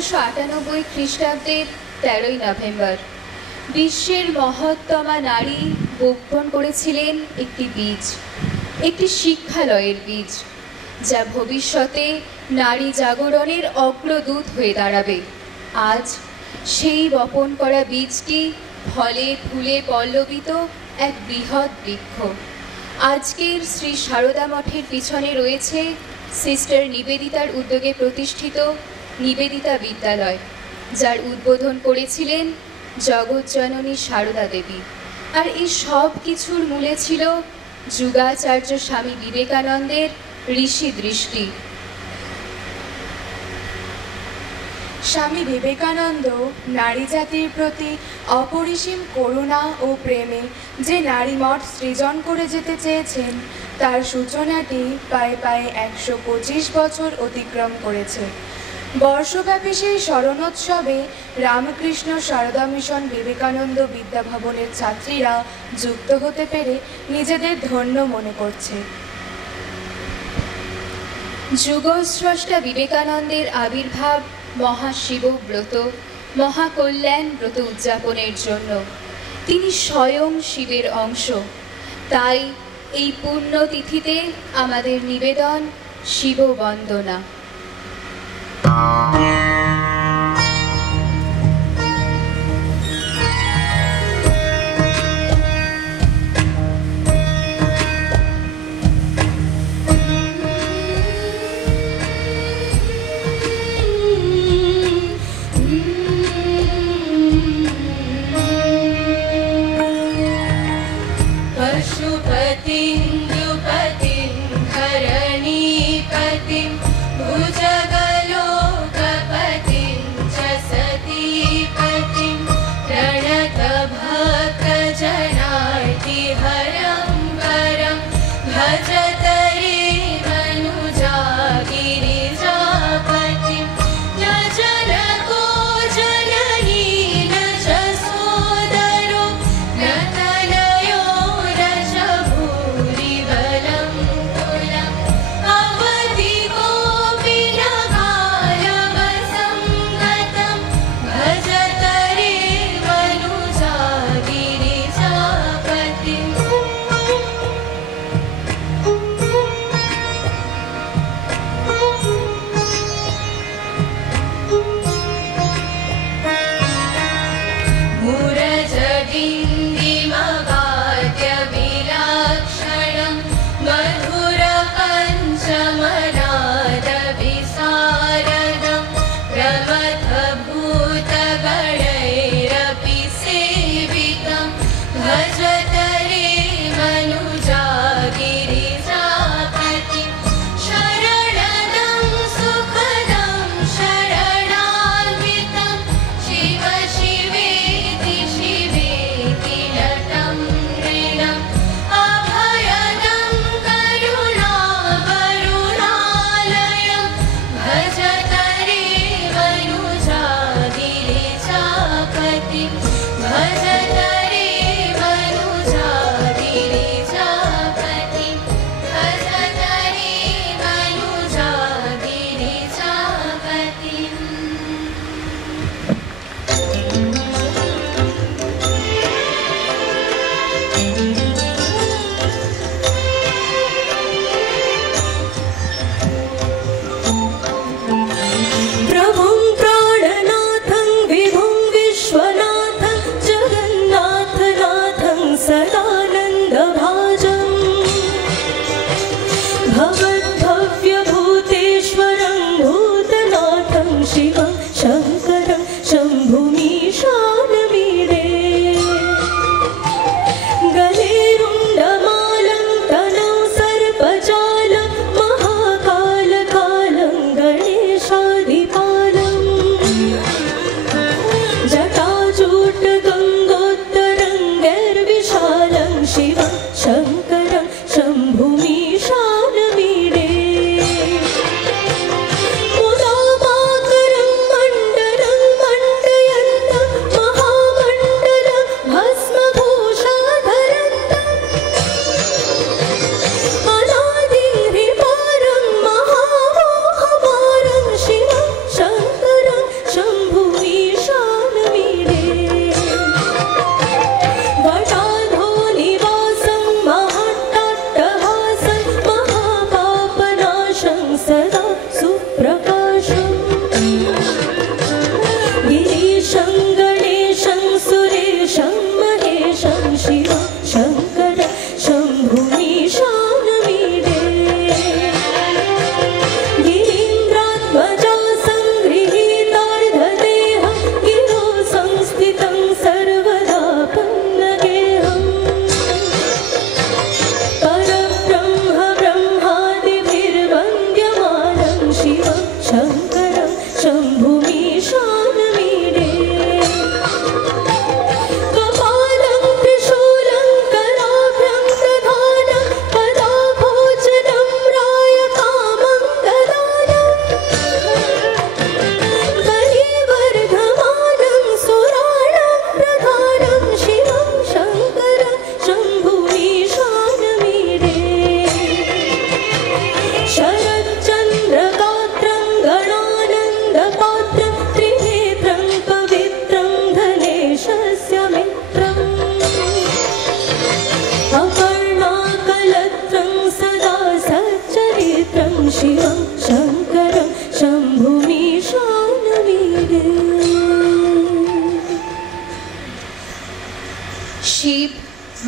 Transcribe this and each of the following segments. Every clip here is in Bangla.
1898 খ্রিস্টাব্দের 13ই নভেম্বর বিশ্বের মহত্তমা নারী বপন করেছিলেন একটি বীজ, একটি শিক্ষালয়ের বীজ, যা ভবিষ্যতে নারী জাগরণের অগ্রদূত হয়ে দাঁড়াবে। আজ সেই বপন করা বীজটি ফলে ফুলে পল্লবিত এক বৃহৎ বৃক্ষ। আজকের শ্রী সারদা মঠের পিছনে রয়েছে সিস্টার নিবেদিতার উদ্যোগে প্রতিষ্ঠিত নিবেদিতা বিদ্যালয়, যার উদ্বোধন করেছিলেন জগৎজননী সারদা দেবী। আর এই সব কিছুর মূলে ছিল যুগাচার্য স্বামী বিবেকানন্দের ঋষি দৃষ্টি। স্বামী বিবেকানন্দ নারী জাতির প্রতি অপরিসীম করুণা ও প্রেমে যে নারী মঠ সৃজন করে যেতে চেয়েছেন, তার সূচনাটি পায়ে পায়ে 125 বছর অতিক্রম করেছে। বর্ষব্যাপী সেই স্মরণোৎসবে রামকৃষ্ণ সারদা মিশন বিবেকানন্দ বিদ্যাভবনের ছাত্রীরা যুক্ত হতে পেরে নিজেদের ধন্য মনে করছে। যুগস্রষ্টা বিবেকানন্দের আবির্ভাব মহাশিব ব্রত, মহাকল্যাণ ব্রত উদযাপনের জন্য। তিনি স্বয়ং শিবের অংশ। তাই এই পুণ্যতিথিতে আমাদের নিবেদন শিব বন্দনা। पशुपतिं धरणीपतिं भुजगलोकपतिं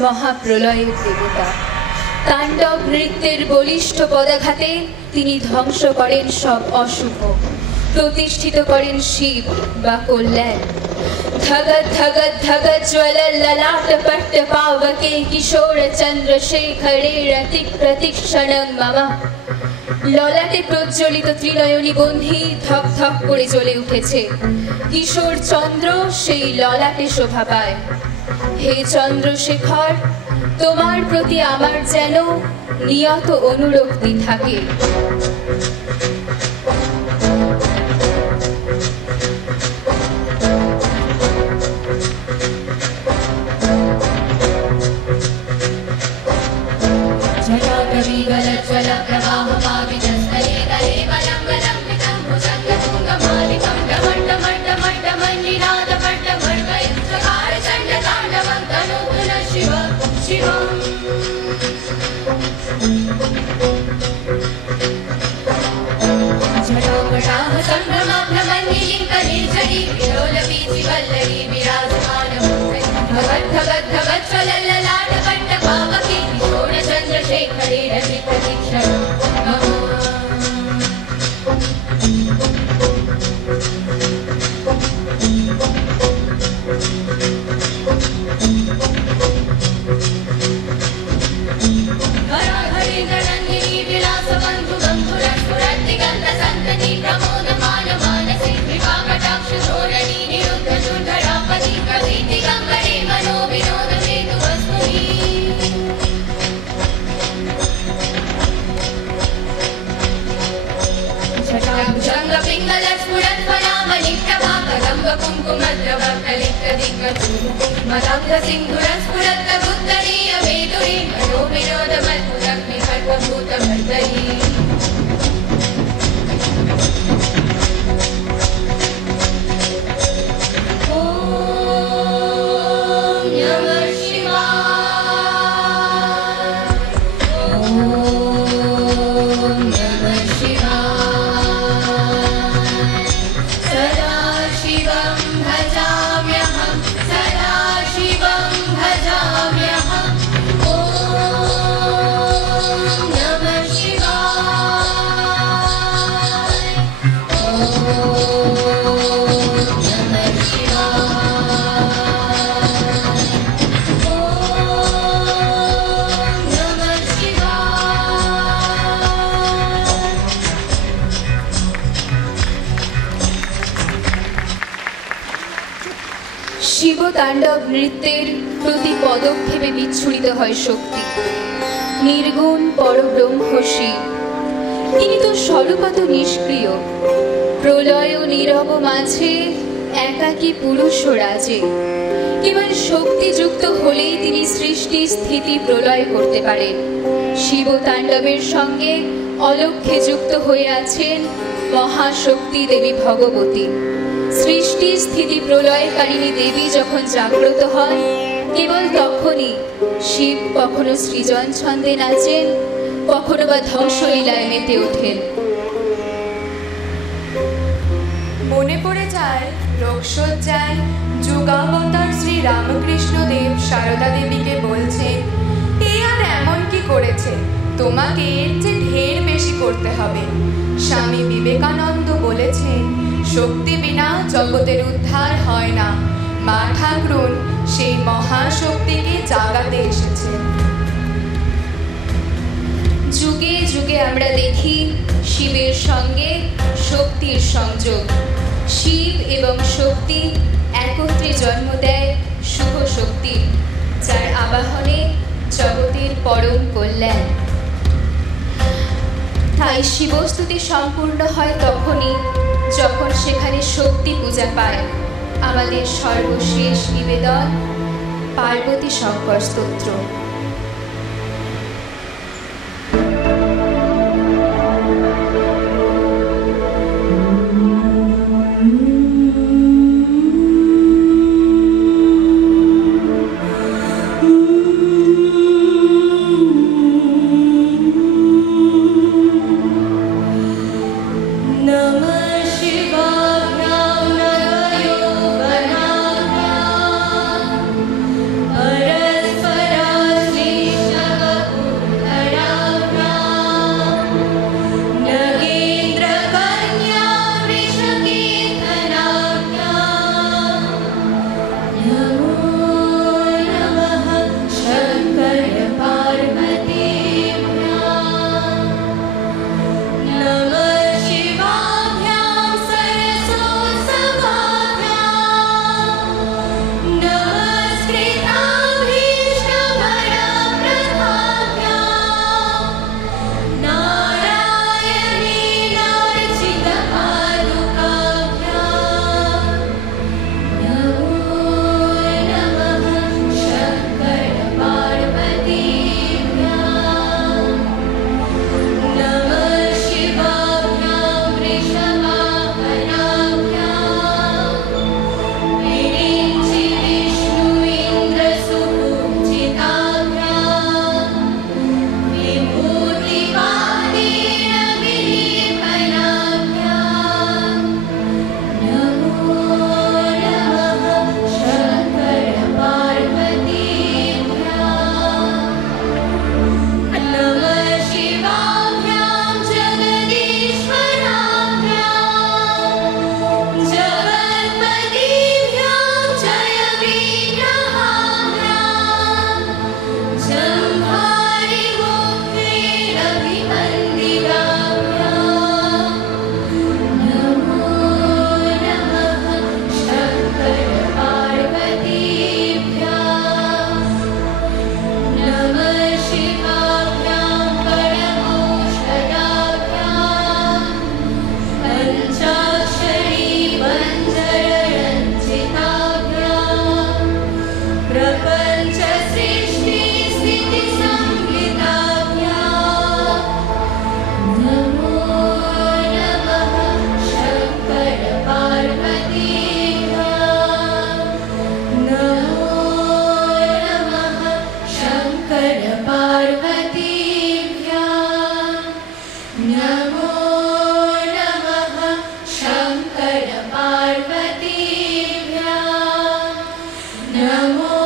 মহাপ্রলয়ের দেবতা। তাণ্ডব নৃত্যের বলিষ্ঠ পদাঘাতে তিনি ধ্বংস করেন সব অশুভ, প্রতিষ্ঠিত করেন শিব বা কল্যাণ। ধগৎ ধগৎ ধগৎ জ্বল ললাট পট্ট পাবকে কিশোর চন্দ্রশেখরে রতিক প্রতিক্ষণং মম। ললাটে প্রজ্বলিত ত্রিনয়নী বন্ধি ধক ধক করে জ্বলে উঠেছে। কিশোর চন্দ্র সেই ললাটে শোভা পায়। হে চন্দ্রশেখর, তোমার প্রতি আমার যেন নিয়ত অনুরক্তি থাকে। শিবতাণ্ডব নৃত্যের প্রতি পদক্ষেপে বিচ্ছুরিত হয় শক্তি। নির্গুণ পরব্রহ্ম শিব, তিনি তো স্বরূপত নিষ্ক্রিয়। প্রলয় ও নীরব মাঝে একাকী পুরুষ রাজে। কেবল শক্তিযুক্ত হলেই তিনি সৃষ্টি স্থিতি প্রলয় করতে পারেন। শিবতাণ্ডবের সঙ্গে অলক্ষ্যে যুক্ত হয়ে আছেন মহাশক্তি দেবী ভগবতী। সৃষ্টি স্থিতি প্রলয়কারিণী দেবী যখন জাগ্রত হন, কেবল তখনই শিব কখনো সৃজন ছন্দে নাচেন, কখনো বা ধ্বংসলীলায় মেতে ওঠেন। মনে পড়ে যায় রোগসজ্জায় যুগাবতার শ্রী রামকৃষ্ণ দেব সারদা দেবীকে বলছেন, এ আর এমন কি করেছে, তোমাকে এর চেয়ে ঢের বেশি করতে হবে। স্বামী বিবেকানন্দ বলেছেন, শক্তি বিনা জগতের উদ্ধার হয় না। মা ঠাকুর সেই মহাশক্তিকে জাগাতে এসেছেন। যুগে যুগে আমরা দেখি শিবের সঙ্গে শক্তির সংযোগ। শিব এবং শক্তি একত্রে জন্ম দেয় শুভ শক্তি, যার আবাহনে জগতের পরম কল্যাণ। তাই শিবস্তুতি সম্পূর্ণ হয় তখনই যখন সেখানে শক্তি পূজা পায়। আমাদের সর্বশেষ নিবেদন পার্বতী শঙ্কর স্তোত্র। परस्परा নমো